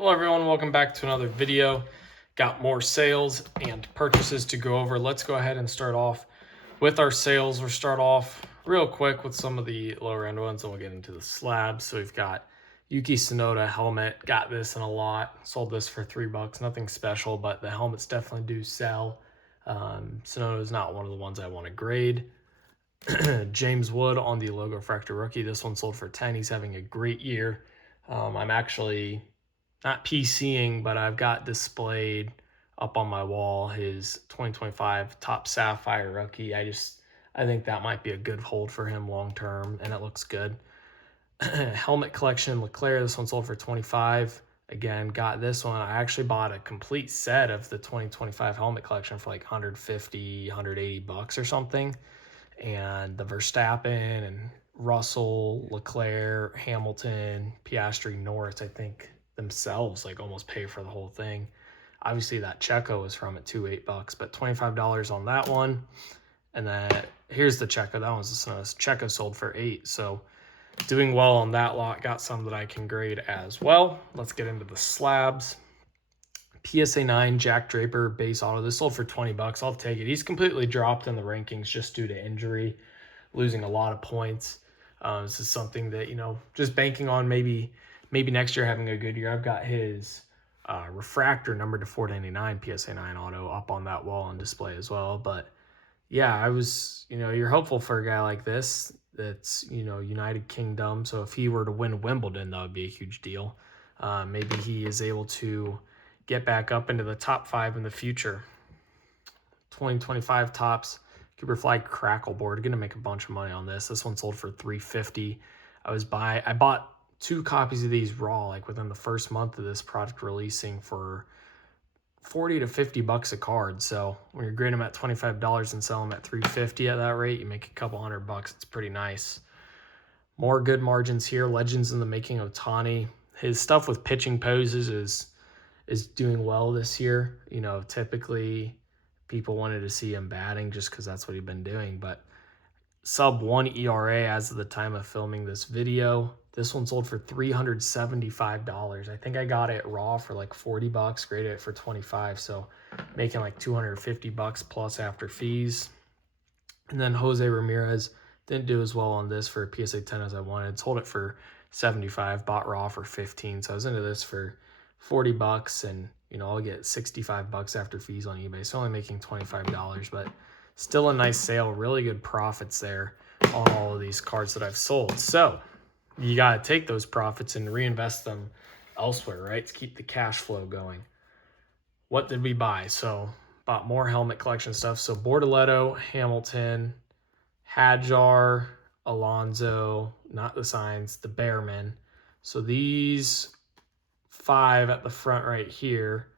Hello everyone, welcome back to another video. Got more sales and purchases to go over. Let's go ahead and start off with our sales. We'll start off real quick with some of the lower end ones and we'll get into the slabs. So we've got Yuki Tsunoda helmet, got this in a lot, sold this for $3, nothing special, but the helmets definitely do sell. Tsunoda is not one of the ones I want to grade. James Wood on the Logo Fractor rookie, this one sold for 10. He's having a great year. I'm actually not PCing, but I've got displayed up on my wall his 2025 top Sapphire rookie. I think that might be a good hold for him long term, and it looks good. Helmet collection Leclerc, this one sold for 25. Again, got this one. I actually bought a complete set of the 2025 helmet collection for like 150, 180 bucks or something. And the Verstappen and Russell, Leclerc, Hamilton, Piastri, Norris, I think themselves like almost pay for the whole thing. Obviously that Checo was from it too, $8, but $25 on that one. And then here's the Checo. That one's the Checo sold for $8. So doing well on that lot. Got some that I can grade as well. Let's get into the slabs. PSA 9 Jack Draper base auto. This sold for $20. I'll take it. He's completely dropped in the rankings just due to injury, losing a lot of points. This is something that, just banking on maybe next year having a good year. I've got his refractor numbered to 499 PSA 9 auto up on that wall on display as well. But yeah, I was, you're hopeful for a guy like this that's, United Kingdom. So if he were to win Wimbledon, that would be a huge deal. Maybe he is able to get back up into the top 5 in the future. 2025 tops Cooper Fly Crackle board. Gonna make a bunch of money on this. This one sold for $350. I bought 2 copies of these raw, like within the first month of this product releasing, for $40 to $50 a card. So when you're grading them at $25 and sell them at $350 at that rate, you make a couple $100. It's pretty nice. More good margins here. Legends in the Making of Tani. His stuff with pitching poses is doing well this year. Typically people wanted to see him batting just because that's what he'd been doing, but sub 1 ERA as of the time of filming this video. This one sold for $375. I think I got it raw for like $40, graded it for 25, so making like $250 plus after fees. And then Jose Ramirez didn't do as well on this for a PSA 10 as I wanted. Sold it for 75, bought raw for 15, so I was into this for $40, and I'll get $65 after fees on eBay, so only making $25, but still a nice sale. Really good profits there on all of these cards that I've sold. So you got to take those profits and reinvest them elsewhere, right, to keep the cash flow going. What did we buy? So bought more helmet collection stuff. So Bortoletto, Hamilton, Hadjar, Alonso, not the Signs, the Bearman. So these 5 at the front right here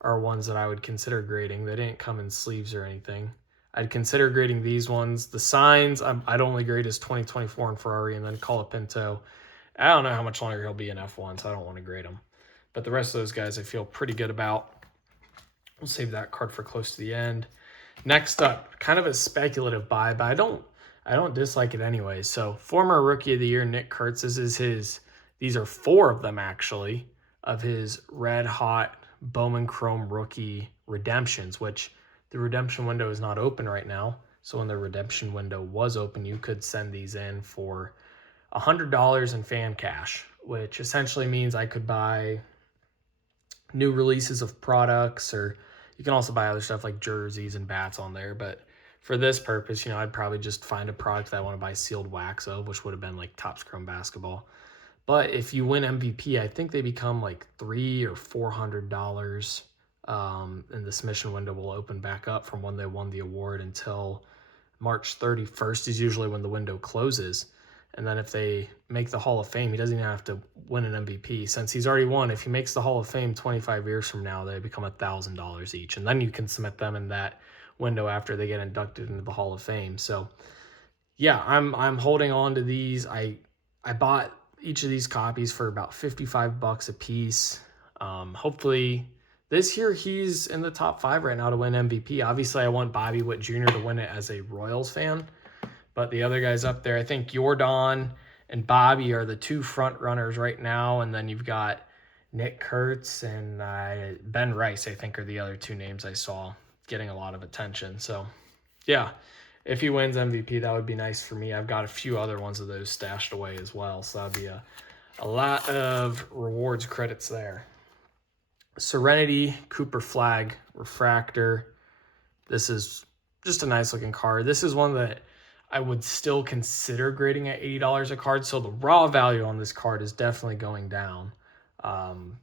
are ones that I would consider grading. They didn't come in sleeves or anything. I'd consider grading these ones. The Signs, I'd only grade as 2024 in Ferrari, and then Colapinto. I don't know how much longer he'll be in F1, so I don't want to grade him. But the rest of those guys I feel pretty good about. We'll save that card for close to the end. Next up, kind of a speculative buy, but I don't dislike it anyway. So former Rookie of the Year, Nick Kurtz, these are 4 of them actually, of his red hot Bowman Chrome rookie redemptions, which the redemption window is not open right now. So when the redemption window was open, you could send these in for $100 in fan cash, which essentially means I could buy new releases of products, or you can also buy other stuff like jerseys and bats on there. But for this purpose, I'd probably just find a product that I want to buy sealed wax of, which would have been like Topps Chrome Basketball. But if you win MVP, I think they become like $300 or $400. And the submission window will open back up from when they won the award until March 31st is usually when the window closes. And then if they make the Hall of Fame, he doesn't even have to win an MVP. Since he's already won, if he makes the Hall of Fame 25 years from now, they become $1,000 each. And then you can submit them in that window after they get inducted into the Hall of Fame. So yeah, I'm holding on to these. I bought each of these copies for about $55 a piece. Hopefully this year he's in the top 5 right now to win MVP. Obviously I want Bobby Witt Jr. to win it as a Royals fan, but the other guys up there, I think Jordan and Bobby are the 2 front runners right now. And then you've got Nick Kurtz and Ben Rice, I think, are the other two names I saw getting a lot of attention. So, yeah, if he wins MVP, that would be nice for me. I've got a few other ones of those stashed away as well, so that'd be a lot of rewards credits there. Serenity, Cooper Flag, Refractor. This is just a nice looking card. This is one that I would still consider grading at $80 a card. So the raw value on this card is definitely going down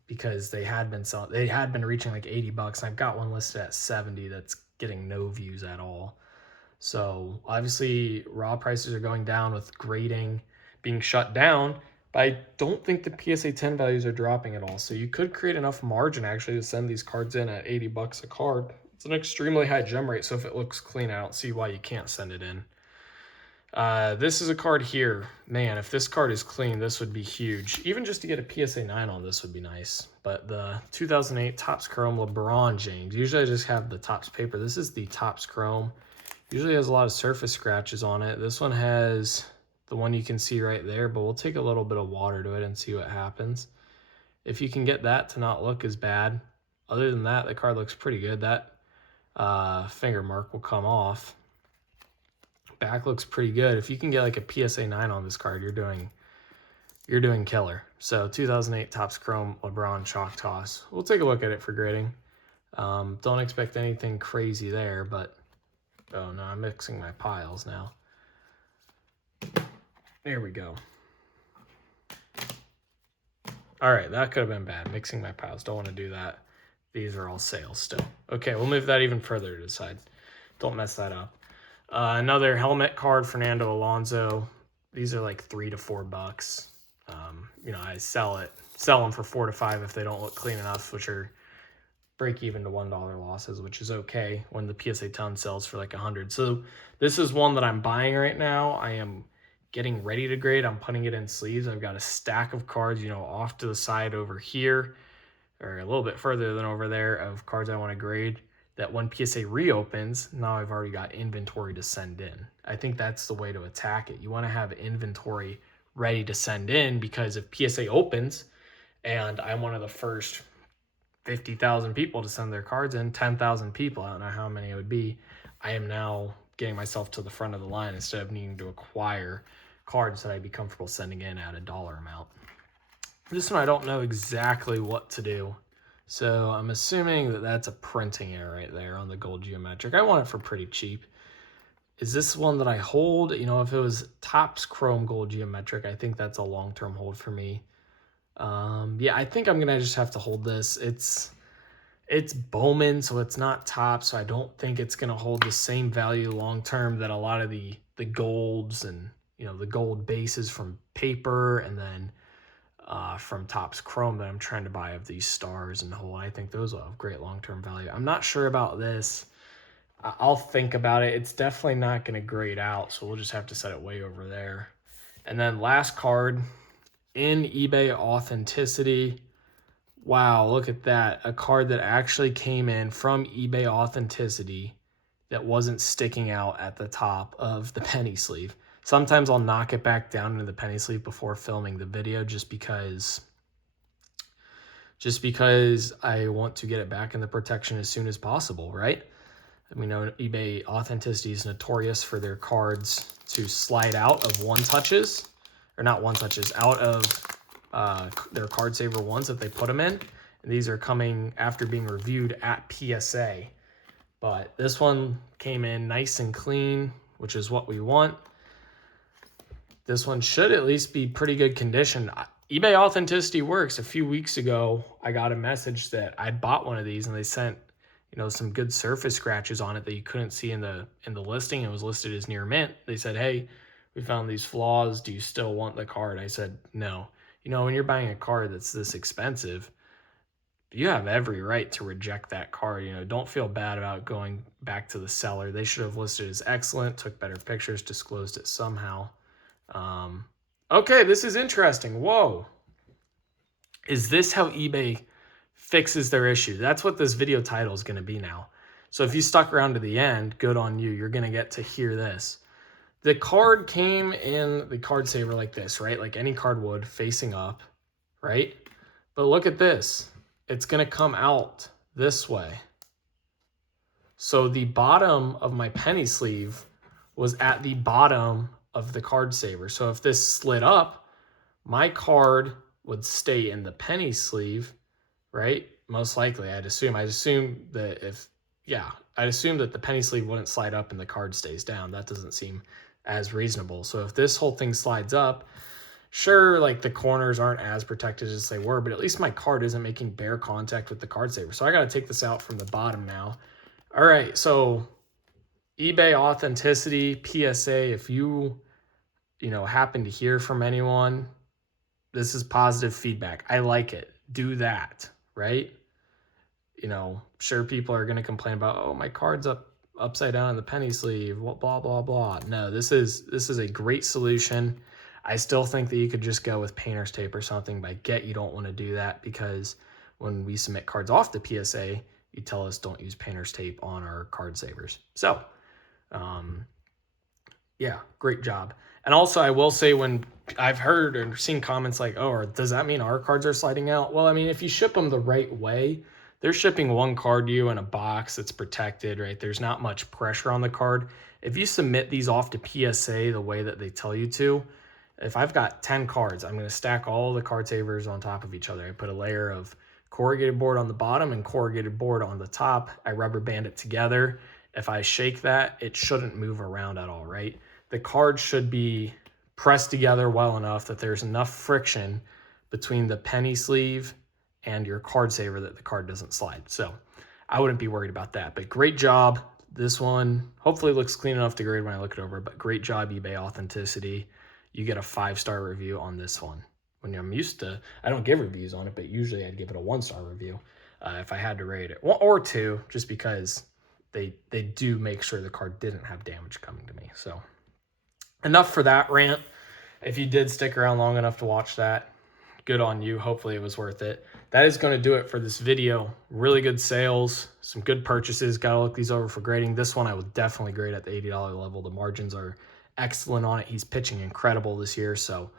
because they had been reaching like $80. And I've got one listed at 70 that's getting no views at all. So obviously raw prices are going down with grading being shut down, but I don't think the PSA 10 values are dropping at all. So you could create enough margin actually to send these cards in at $80 a card. It's an extremely high gem rate, so if it looks clean, I don't see why you can't send it in. This is a card here. Man, if this card is clean, this would be huge. Even just to get a PSA 9 on this would be nice. But the 2008 Topps Chrome LeBron James. Usually I just have the Topps paper. This is the Topps Chrome. Usually has a lot of surface scratches on it. This one has the one you can see right there, but we'll take a little bit of water to it and see what happens. If you can get that to not look as bad. Other than that, the card looks pretty good. That finger mark will come off. Back looks pretty good. If you can get like a PSA 9 on this card, you're doing killer. So 2008 Topps Chrome LeBron Chalk Toss. We'll take a look at it for grading. Don't expect anything crazy there, but oh no, I'm mixing my piles now. There we go. All right, that could have been bad. Mixing my piles. Don't want to do that. These are all sales still. Okay, we'll move that even further to the side. Don't mess that up. Another helmet card, Fernando Alonso. These are like $3 to $4. I sell them for $4 to $5 if they don't look clean enough, which are break even to $1 losses, which is okay when the PSA 10 sells for like 100. So this is one that I'm buying right now. I am getting ready to grade. I'm putting it in sleeves. I've got a stack of cards, off to the side over here, or a little bit further than over there, of cards I want to grade, that when PSA reopens, now I've already got inventory to send in. I think that's the way to attack it. You want to have inventory ready to send in, because if PSA opens and I'm one of the first 50,000 people to send their cards in, 10,000 people, I don't know how many it would be, I am now getting myself to the front of the line instead of needing to acquire cards that I'd be comfortable sending in at a dollar amount. This one I don't know exactly what to do, so I'm assuming that that's a printing error right there on the gold geometric. I want it for pretty cheap. Is this one that I hold? If it was Topps Chrome gold geometric, I think that's a long-term hold for me. Yeah, I think I'm gonna just have to hold this. It's Bowman, so it's not top, so I don't think it's gonna hold the same value long-term that a lot of the golds and the gold bases from paper, and then from Topps Chrome that I'm trying to buy of these stars and whole. I think those will have great long-term value. I'm not sure about this. I'll think about it. It's definitely not going to grade out, so we'll just have to set it way over there. And then last card, in eBay Authenticity. Wow, look at that. A card that actually came in from eBay Authenticity that wasn't sticking out at the top of the penny sleeve. Sometimes I'll knock it back down into the penny sleeve before filming the video just because I want to get it back in the protection as soon as possible, right? We know eBay Authenticity is notorious for their cards to slide out of one-touches, or not one-touches, out of their card saver ones if they put them in. And these are coming after being reviewed at PSA. But this one came in nice and clean, which is what we want. This one should at least be pretty good condition. eBay Authenticity works. A few weeks ago, I got a message that I'd bought one of these, and they sent some good surface scratches on it that you couldn't see in the listing. It was listed as near mint. They said, hey, we found these flaws. Do you still want the card? I said, no. When you're buying a card that's this expensive, you have every right to reject that card. Don't feel bad about going back to the seller. They should have listed as excellent, took better pictures, disclosed it somehow. Okay, this is interesting. Whoa. Is this how eBay fixes their issue? That's what this video title is going to be now. So if you stuck around to the end, good on you. You're going to get to hear this. The card came in the card saver like this, right? Like any card would, facing up, right? But look at this. It's going to come out this way. So the bottom of my penny sleeve was at the bottom of the card saver. So if this slid up, my card would stay in the penny sleeve, right? Most likely, I'd assume. I'd assume that I'd assume that the penny sleeve wouldn't slide up and the card stays down. That doesn't seem as reasonable. So if this whole thing slides up, sure, like the corners aren't as protected as they were, but at least my card isn't making bare contact with the card saver. So I got to take this out from the bottom now. All right, so eBay authenticity, PSA, if you happen to hear from anyone, this is positive feedback. I like it. Do that, right? Sure, people are going to complain about, oh, my card's upside down in the penny sleeve, blah, blah, blah. No, this is a great solution. I still think that you could just go with painter's tape or something, but I get you don't want to do that because when we submit cards off the PSA, you tell us don't use painter's tape on our card savers. So, yeah, great job. And also, I will say, when I've heard or seen comments like, oh, does that mean our cards are sliding out? Well, I mean, if you ship them the right way, they're shipping one card to you in a box that's protected, right? There's not much pressure on the card. If you submit these off to PSA the way that they tell you to, if I've got 10 cards, I'm going to stack all the card savers on top of each other. I put a layer of corrugated board on the bottom and corrugated board on the top. I rubber band it together. If I shake that, it shouldn't move around at all, right? The card should be pressed together well enough that there's enough friction between the penny sleeve and your card saver that the card doesn't slide. So I wouldn't be worried about that. But great job. This one hopefully looks clean enough to grade when I look it over, but great job, eBay authenticity. You get a 5-star review on this one. When I'm used to, I don't give reviews on it, but usually I'd give it a 1-star review if I had to rate it. 1 or 2, just because they do make sure the card didn't have damage coming to me. So enough for that rant. If you did stick around long enough to watch that, good on you. Hopefully it was worth it. That is going to do it for this video. Really good sales, some good purchases. Got to look these over for grading. This one I would definitely grade at the $80 level. The margins are excellent on it. He's pitching incredible this year. So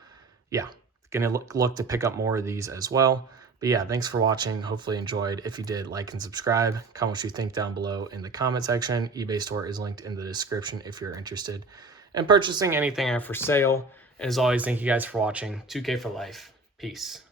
yeah, going to look to pick up more of these as well. But yeah, thanks for watching. Hopefully you enjoyed. If you did, like and subscribe. Comment what you think down below in the comment section. eBay store is linked in the description if you're interested in purchasing anything I have for sale. And as always, thank you guys for watching. 2K for life. Peace.